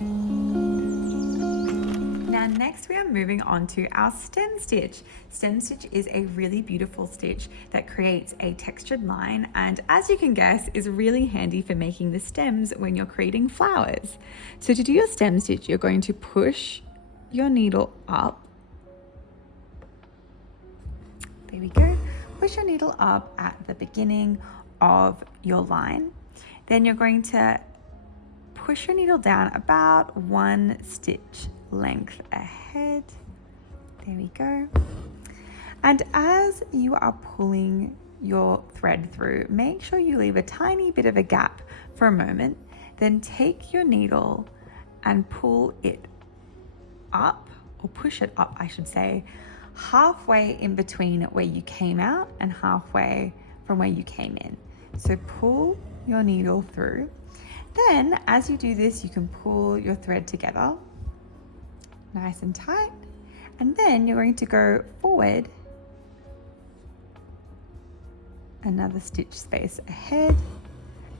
Now next we are moving on to our stem stitch. Stem stitch is a really beautiful stitch that creates a textured line, and as you can guess is really handy for making the stems when you're creating flowers. So to do your stem stitch, you're going to push your needle up. There we go. Push your needle up at the beginning of your line. Then you're going to push your needle down about 1 stitch length ahead. There we go. And as you are pulling your thread through, make sure you leave a tiny bit of a gap for a moment. Then take your needle and pull it up, or push it up, I should say, halfway in between where you came out and halfway from where you came in. So pull your needle through. Then as you do this, you can pull your thread together nice and tight, and then you're going to go forward another stitch space ahead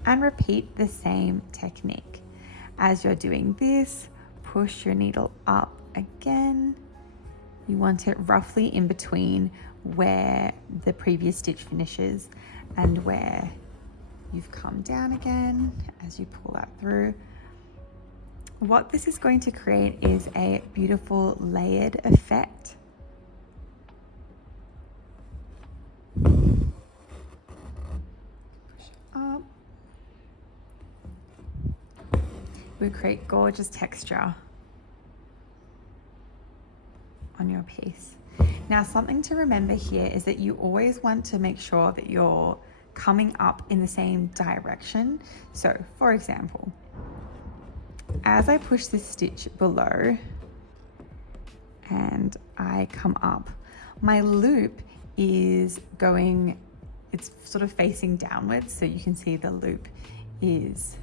and repeat the same technique. As you're doing this, push your needle up again. You want it roughly in between where the previous stitch finishes and where you've come down again as you pull that through. What this is going to create is a beautiful layered effect. Push up. We create gorgeous texture on your piece. Now, something to remember here is that you always want to make sure that you're coming up in the same direction. So, for example, as I push this stitch below and I come up, my loop is going, it's sort of facing downwards, so you can see the loop is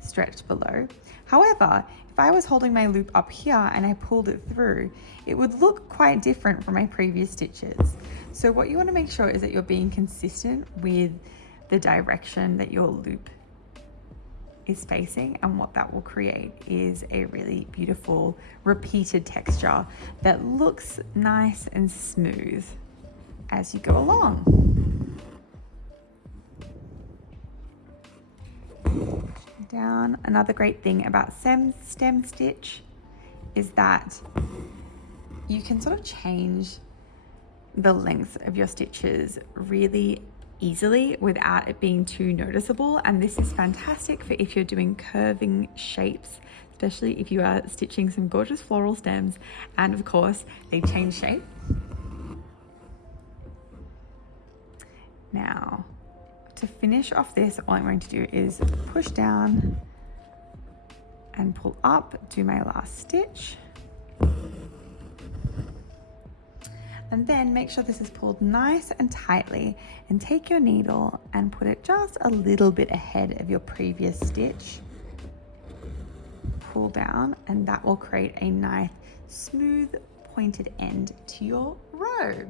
stretched below. However, if I was holding my loop up here and I pulled it through, it would look quite different from my previous stitches. So what you want to make sure is that you're being consistent with the direction that your loop is facing, and what that will create is a really beautiful repeated texture that looks nice and smooth as you go along. Down. Another great thing about stem stitch is that you can sort of change the length of your stitches really easily without it being too noticeable, and this is fantastic for if you're doing curving shapes, especially if you are stitching some gorgeous floral stems, and of course they change shape. Now, to finish off this, all I'm going to do is push down and pull up, do my last stitch, and then make sure this is pulled nice and tightly, and take your needle and put it just a little bit ahead of your previous stitch. Pull down, and that will create a nice smooth pointed end to your row.